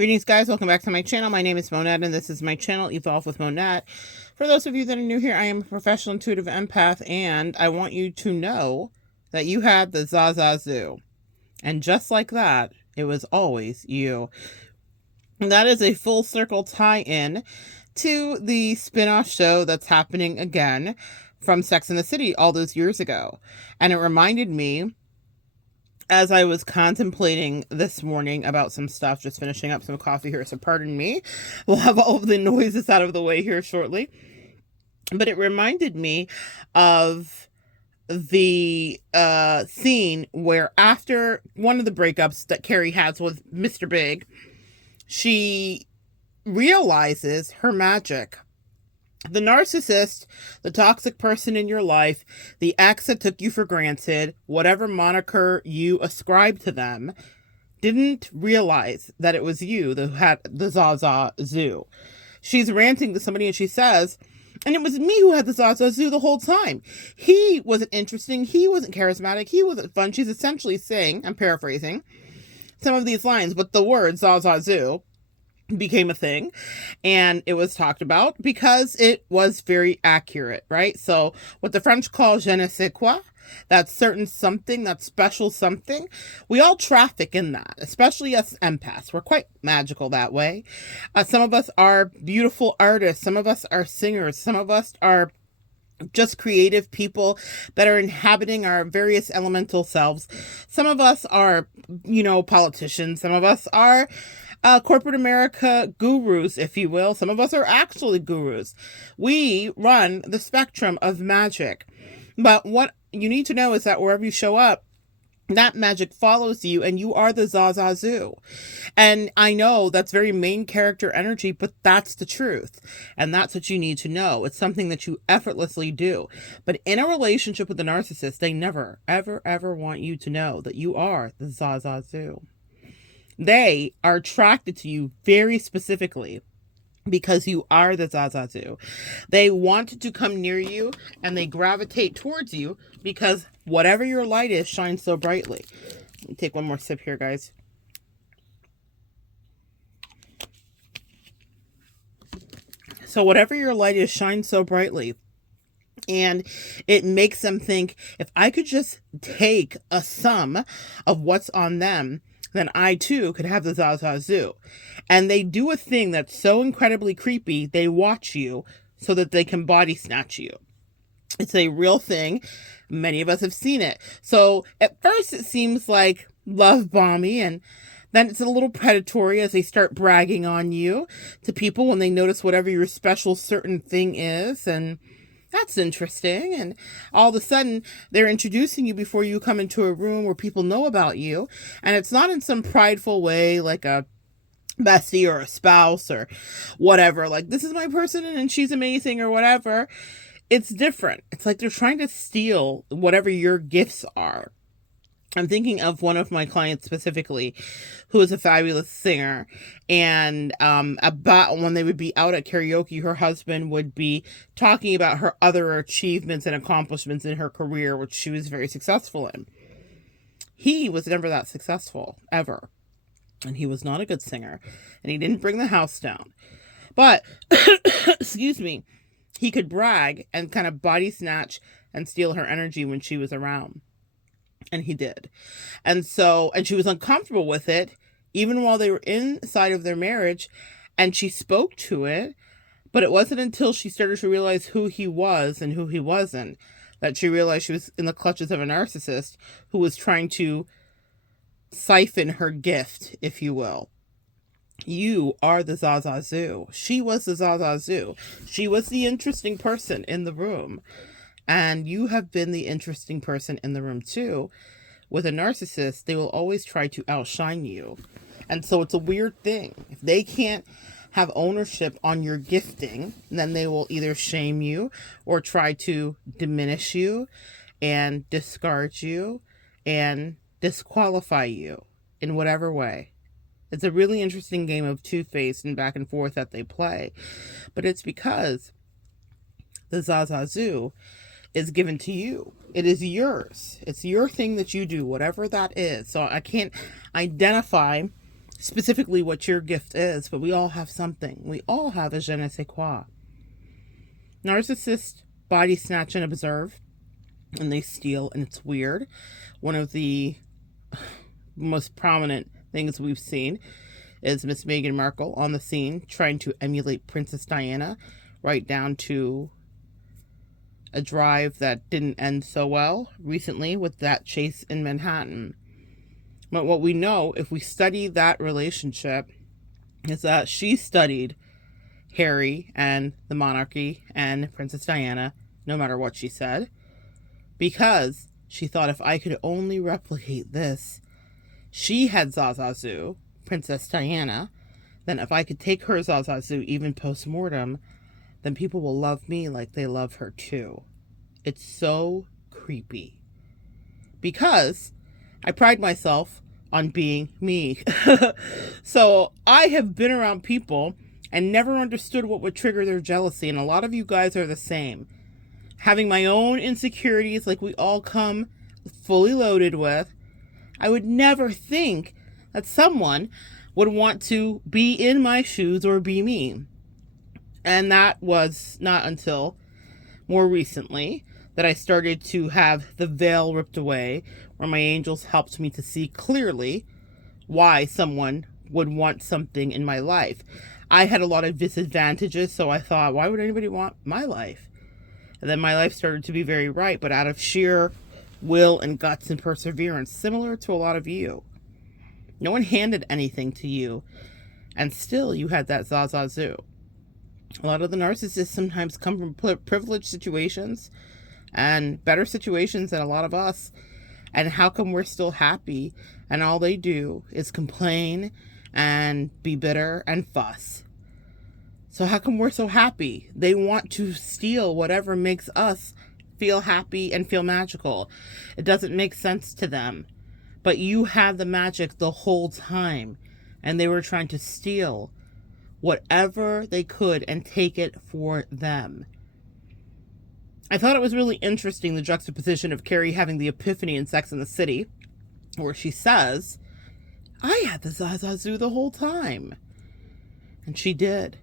Greetings, guys. Welcome back to my channel. My name is Monette, and this is my channel, Evolve with Monette. For those of you that are new here, I am a professional intuitive empath, and I want you to know that you had the Zaza Zoo. And just like that, it was always you. And that is a full circle tie-in to the spin-off show that's happening again from Sex and the City all those years ago. And it reminded me, as I was contemplating this morning about some stuff, just finishing up some coffee here, so pardon me. We'll have all of the noises out of the way here shortly. But it reminded me of the scene where after one of the breakups that Carrie has with Mr. Big, she realizes her magic. The narcissist, the toxic person in your life, the ex that took you for granted, whatever moniker you ascribe to them, didn't realize that it was you that had the Zaza Zoo. She's ranting to somebody and she says, and it was me who had the Zaza Zoo the whole time. He wasn't interesting. He wasn't charismatic. He wasn't fun. She's essentially saying, I'm paraphrasing some of these lines, but the word Zaza Zoo became a thing and it was talked about because it was very accurate, right? So what the French call je ne sais quoi, that certain something, that special something, we all traffic in that, especially us empaths. We're quite magical that way. Some of us are beautiful artists. Some of us are singers. Some of us are just creative people that are inhabiting our various elemental selves. Some of us are, politicians. Some of us are corporate America gurus, if you will. Some of us are actually gurus. We run the spectrum of magic. But what you need to know is that wherever you show up, that magic follows you and you are the Zaza Zoo. And I know that's very main character energy, but that's the truth. And that's what you need to know. It's something that you effortlessly do. But in a relationship with the narcissist, they never, ever, ever want you to know that you are the Zaza Zoo. They are attracted to you very specifically because you are the Zaza Zoo. They want to come near you and they gravitate towards you because whatever your light is shines so brightly. Let me take one more sip here, guys. So whatever your light is shines so brightly. And it makes them think, if I could just take a sum of what's on them, then I too could have the Zaza Zoo. And they do a thing that's so incredibly creepy, they watch you so that they can body snatch you. It's a real thing. Many of us have seen it. So at first it seems like love bombing, and then it's a little predatory as they start bragging on you to people when they notice whatever your special certain thing is. And that's interesting. And all of a sudden, they're introducing you before you come into a room where people know about you. And it's not in some prideful way like a bestie or a spouse or whatever. Like, this is my person and she's amazing or whatever. It's different. It's like they're trying to steal whatever your gifts are. I'm thinking of one of my clients specifically who is a fabulous singer, and about when they would be out at karaoke, her husband would be talking about her other achievements and accomplishments in her career, which she was very successful in. He was never that successful, ever. And he was not a good singer, and he didn't bring the house down. But, excuse me, he could brag and kind of body snatch and steal her energy when she was around. And he did. And she was uncomfortable with it, even while they were inside of their marriage, and she spoke to it. But it wasn't until she started to realize who he was and who he wasn't that she realized she was in the clutches of a narcissist who was trying to siphon her gift, if you will. You are the Zaza Zoo. She was the Zaza Zoo. She was the interesting person in the room. And you have been the interesting person in the room too. With a narcissist, they will always try to outshine you. And so it's a weird thing. If they can't have ownership on your gifting, then they will either shame you or try to diminish you and discard you and disqualify you in whatever way. It's a really interesting game of two-faced and back and forth that they play. But it's because the Zaza Zoo is given to you. It is yours. It's your thing that you do, whatever that is. So I can't identify specifically what your gift is, but we all have something. We all have a je ne sais quoi. Narcissists body snatch and observe, and they steal, and it's weird. One of the most prominent things we've seen is Miss Meghan Markle on the scene trying to emulate Princess Diana, right down to a drive that didn't end so well recently with that chase in Manhattan. But what we know, if we study that relationship, is that she studied Harry and the monarchy and Princess Diana, no matter what she said, because she thought, if I could only replicate this, she had Zazazu, Princess Diana, then if I could take her Zazazu even post-mortem, then people will love me like they love her too. It's so creepy. Because I pride myself on being me. So I have been around people and never understood what would trigger their jealousy. And a lot of you guys are the same. Having my own insecurities, like we all come fully loaded with, I would never think that someone would want to be in my shoes or be me. And that was not until more recently that I started to have the veil ripped away, where my angels helped me to see clearly why someone would want something in my life. I had a lot of disadvantages, so I thought, why would anybody want my life? And then my life started to be very right, but out of sheer will and guts and perseverance, similar to a lot of you. No one handed anything to you, and still you had that Zazazu. A lot of the narcissists sometimes come from privileged situations and better situations than a lot of us. And how come we're still happy and all they do is complain and be bitter and fuss? So how come we're so happy? They want to steal whatever makes us feel happy and feel magical. It doesn't make sense to them. But you had the magic the whole time, and they were trying to steal whatever they could and take it for them. I thought it was really interesting, the juxtaposition of Carrie having the epiphany in Sex and the City, where she says, I had the Zazazu the whole time. And she did.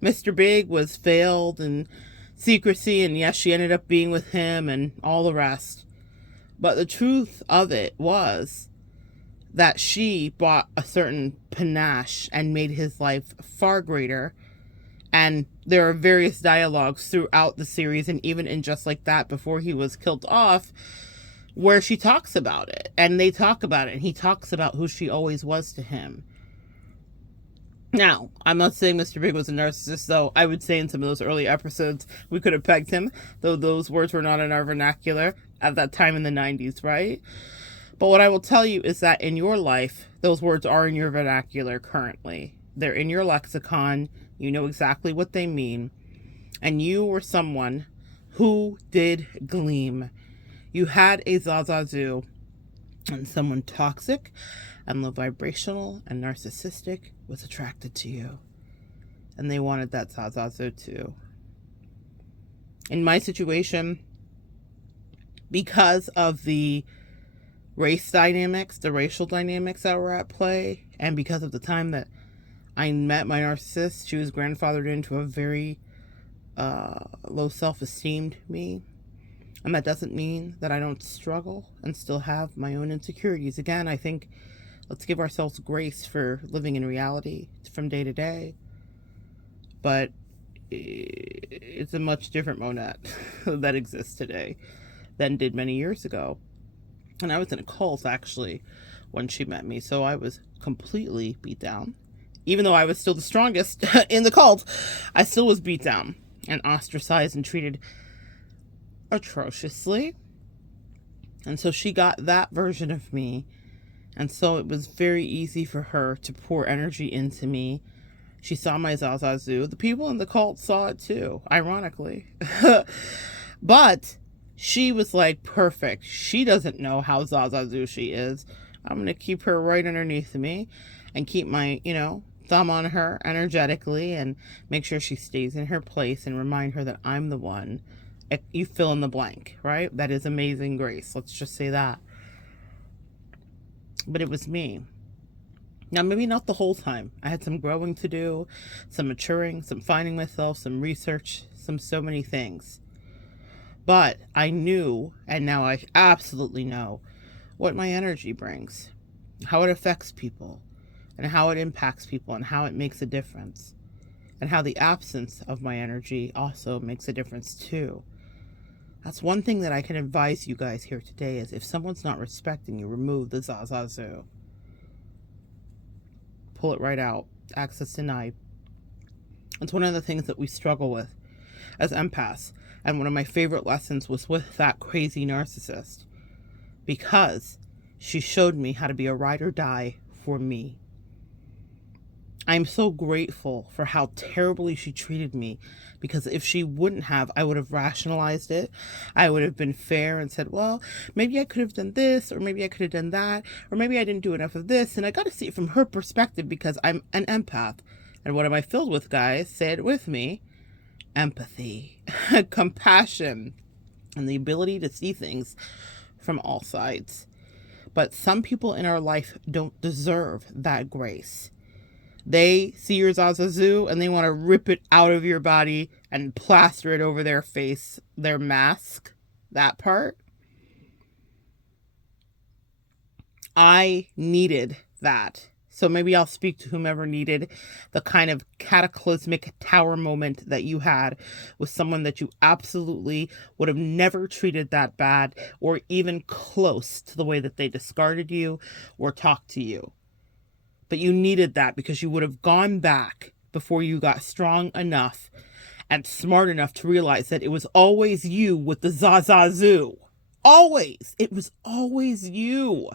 Mr. Big was veiled in secrecy, and yes, she ended up being with him and all the rest. But the truth of it was that she brought a certain panache and made his life far greater. And there are various dialogues throughout the series, and even in Just Like That, before he was killed off, where she talks about it. And they talk about it, and he talks about who she always was to him. Now, I'm not saying Mr. Big was a narcissist, though I would say in some of those early episodes we could have pegged him, though those words were not in our vernacular at that time in the 90s, right? But what I will tell you is that in your life, those words are in your vernacular currently. They're in your lexicon. You know exactly what they mean. And you were someone who did gleam. You had a Zazazu, and someone toxic and low vibrational and narcissistic was attracted to you. And they wanted that Zazazu too. In my situation, because of the race dynamics, the racial dynamics that were at play, and because of the time that I met my narcissist, she was grandfathered into a very low self-esteemed me. And that doesn't mean that I don't struggle and still have my own insecurities. Again, I think let's give ourselves grace for living in reality from day to day. But it's a much different Monette that exists today than did many years ago. And I was in a cult, actually, when she met me. So I was completely beat down. Even though I was still the strongest in the cult, I still was beat down and ostracized and treated atrociously. And so she got that version of me. And so it was very easy for her to pour energy into me. She saw my Zazazu. The people in the cult saw it too, ironically. But she was like, perfect. She doesn't know how Zazazu she is. I'm going to keep her right underneath me and keep my, thumb on her energetically and make sure she stays in her place and remind her that I'm the one. You fill in the blank, right? That is amazing grace. Let's just say that. But it was me. Now, maybe not the whole time. I had some growing to do, some maturing, some finding myself, some research, so many things. But I knew, and now I absolutely know, what my energy brings, how it affects people, and how it impacts people, and how it makes a difference, and how the absence of my energy also makes a difference too. That's one thing that I can advise you guys here today is if someone's not respecting you, remove the Zazazu. Pull it right out. Access denied. It's one of the things that we struggle with as empaths. And one of my favorite lessons was with that crazy narcissist, because she showed me how to be a ride or die for me. I'm so grateful for how terribly she treated me, because if she wouldn't have, I would have rationalized it. I would have been fair and said, well, maybe I could have done this, or maybe I could have done that, or maybe I didn't do enough of this. And I got to see it from her perspective because I'm an empath. And what am I filled with, guys? Say it with me. Empathy, compassion, and the ability to see things from all sides. But some people in our life don't deserve that grace. They see your Zazazu and they want to rip it out of your body and plaster it over their face, their mask, that part. I needed that. So maybe I'll speak to whomever needed the kind of cataclysmic tower moment that you had with someone that you absolutely would have never treated that bad or even close to the way that they discarded you or talked to you. But you needed that because you would have gone back before you got strong enough and smart enough to realize that it was always you with the Zazazu. Always. It was always you.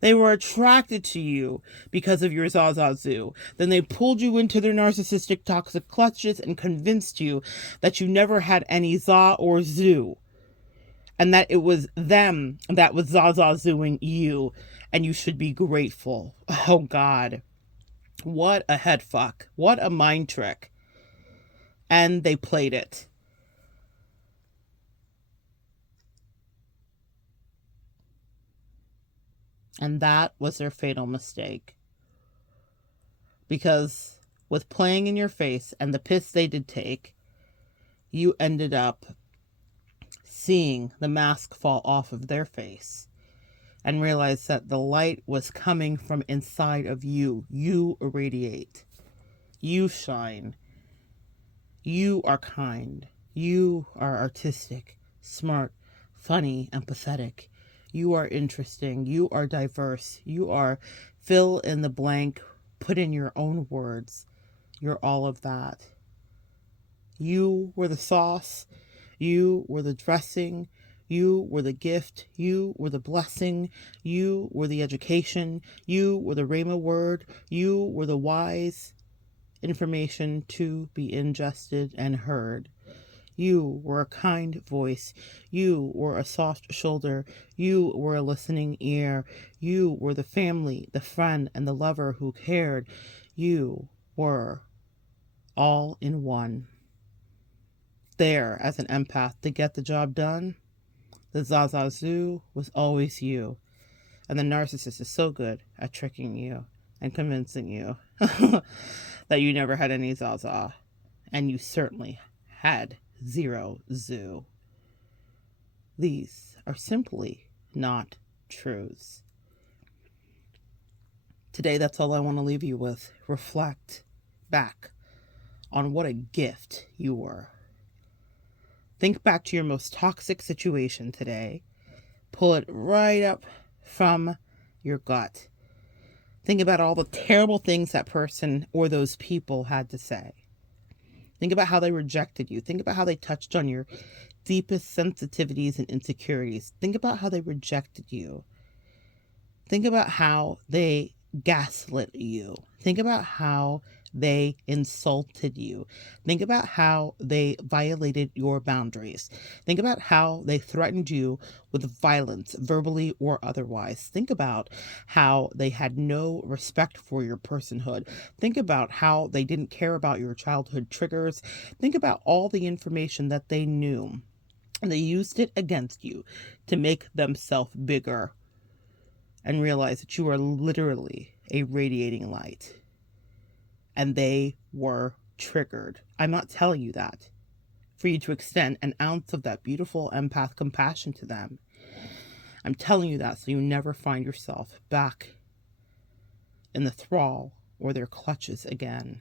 They were attracted to you because of your Zazazu. Then they pulled you into their narcissistic toxic clutches and convinced you that you never had any Za or Zoo. And that it was them that was Zazazuing you. And you should be grateful. Oh, God. What a head fuck. What a mind trick. And they played it. And that was their fatal mistake. Because with playing in your face and the piss they did take, you ended up seeing the mask fall off of their face and realized that the light was coming from inside of you. You irradiate. You shine. You are kind. You are artistic, smart, funny, empathetic. You are interesting. You are diverse. You are fill in the blank, put in your own words. You're all of that. You were the sauce. You were the dressing. You were the gift. You were the blessing. You were the education. You were the Rhema word. You were the wise information to be ingested and heard. You were a kind voice. You were a soft shoulder. You were a listening ear. You were the family, the friend, and the lover who cared. You were all in one. There, as an empath, to get the job done, the Zazazu was always you. And the narcissist is so good at tricking you and convincing you that you never had any Zaza. And you certainly had zero Zoo. These are simply not truths. Today, that's all I want to leave you with. Reflect back on what a gift you were. Think back to your most toxic situation today. Pull it right up from your gut. Think about all the terrible things that person or those people had to say. Think about how they rejected you. Think about how they touched on your deepest sensitivities and insecurities. Think about how they rejected you. Think about how they gaslit you. Think about how they insulted you. Think about how they violated your boundaries. Think about how they threatened you with violence, verbally or otherwise. Think about how they had no respect for your personhood. Think about how they didn't care about your childhood triggers. Think about all the information that they knew, and they used it against you to make themselves bigger, and realize that you are literally a radiating light. And they were triggered. I'm not telling you that for you to extend an ounce of that beautiful empath compassion to them. I'm telling you that so you never find yourself back in the thrall or their clutches again.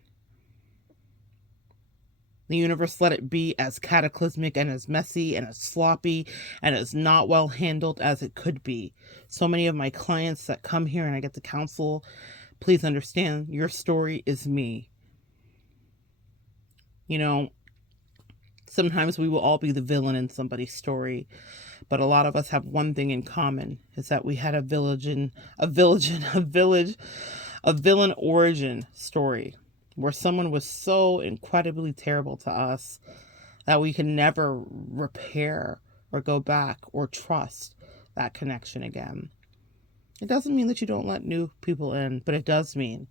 The universe let it be as cataclysmic and as messy and as sloppy and as not well handled as it could be. So many of my clients that come here and I get to counsel, please understand, your story is me. You know, sometimes we will all be the villain in somebody's story, but a lot of us have one thing in common, is that we had a villain origin story where someone was so incredibly terrible to us that we can never repair or go back or trust that connection again. It doesn't mean that you don't let new people in, but it does mean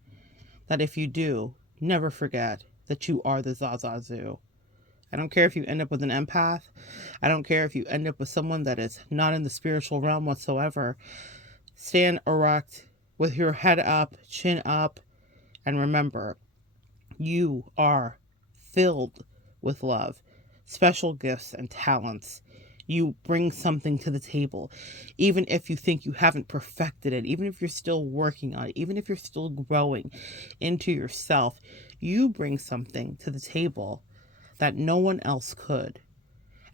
that if you do, never forget that you are the Zaza Zoo. I don't care if you end up with an empath. I don't care if you end up with someone that is not in the spiritual realm whatsoever. Stand erect with your head up, chin up, and remember, you are filled with love, special gifts and talents. You bring something to the table. Even if you think you haven't perfected it, even if you're still working on it, even if you're still growing into yourself, you bring something to the table that no one else could.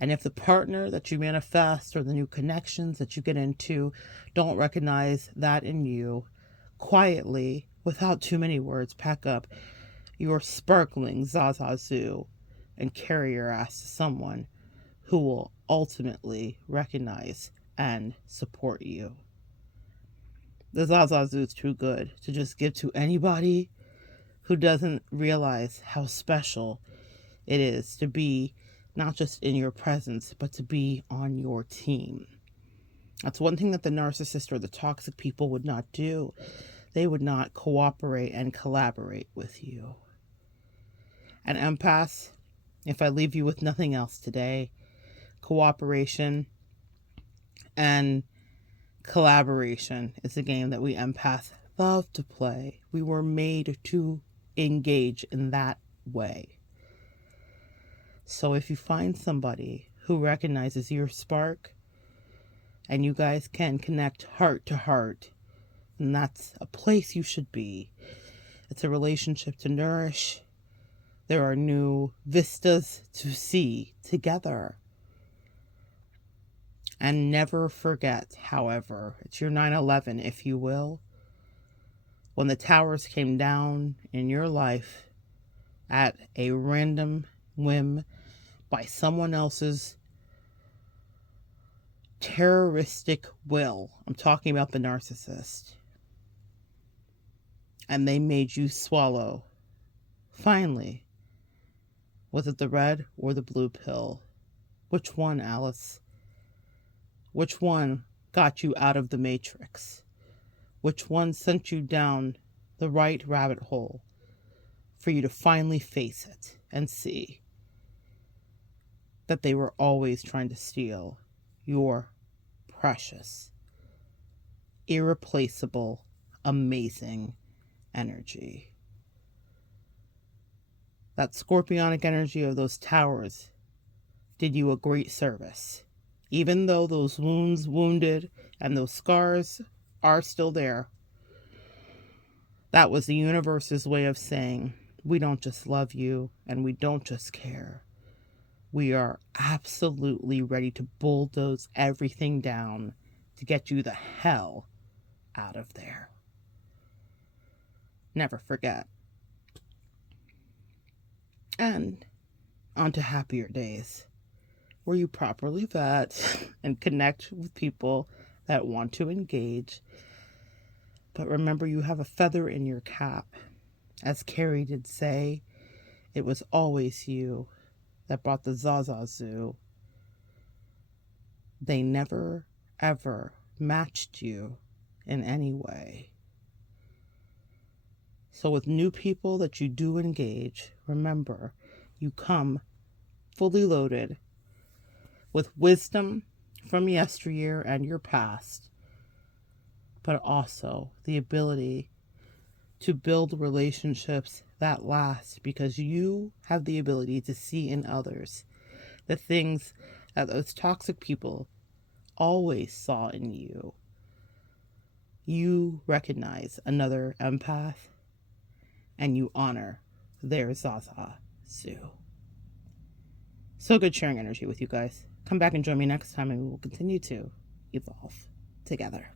And if the partner that you manifest or the new connections that you get into don't recognize that in you, quietly, without too many words, pack up your sparkling Zaza Zoo and carry your ass to someone who will ultimately recognize and support you. The Zaza Zoo is too good to just give to anybody who doesn't realize how special it is to be not just in your presence, but to be on your team. That's one thing that the narcissist or the toxic people would not do. They would not cooperate and collaborate with you. And empaths, if I leave you with nothing else today, cooperation and collaboration is a game that we empaths love to play. We were made to engage in that way. So if you find somebody who recognizes your spark and you guys can connect heart to heart, then that's a place you should be. It's a relationship to nourish. There are new vistas to see together. And never forget, however, it's your 9/11, if you will, when the towers came down in your life at a random whim by someone else's terroristic will. I'm talking about the narcissist. And they made you swallow. Finally, was it the red or the blue pill? Which one, Alice? Which one got you out of the matrix? Which one sent you down the right rabbit hole for you to finally face it and see that they were always trying to steal your precious, irreplaceable, amazing energy? That scorpionic energy of those towers did you a great service. Even though those wounds wounded and those scars are still there, that was the universe's way of saying, we don't just love you and we don't just care. We are absolutely ready to bulldoze everything down to get you the hell out of there. Never forget. And on to happier days, where you properly vet and connect with people that want to engage. But remember, you have a feather in your cap. As Carrie did say, it was always you that brought the Zaza Zoo. They never, ever matched you in any way. So with new people that you do engage, remember, you come fully loaded with wisdom from yesteryear and your past, but also the ability to build relationships that last, because you have the ability to see in others the things that those toxic people always saw in you. You recognize another empath and you honor their Zaza Zoo. So good sharing energy with you guys. Come back and join me next time and we will continue to evolve together.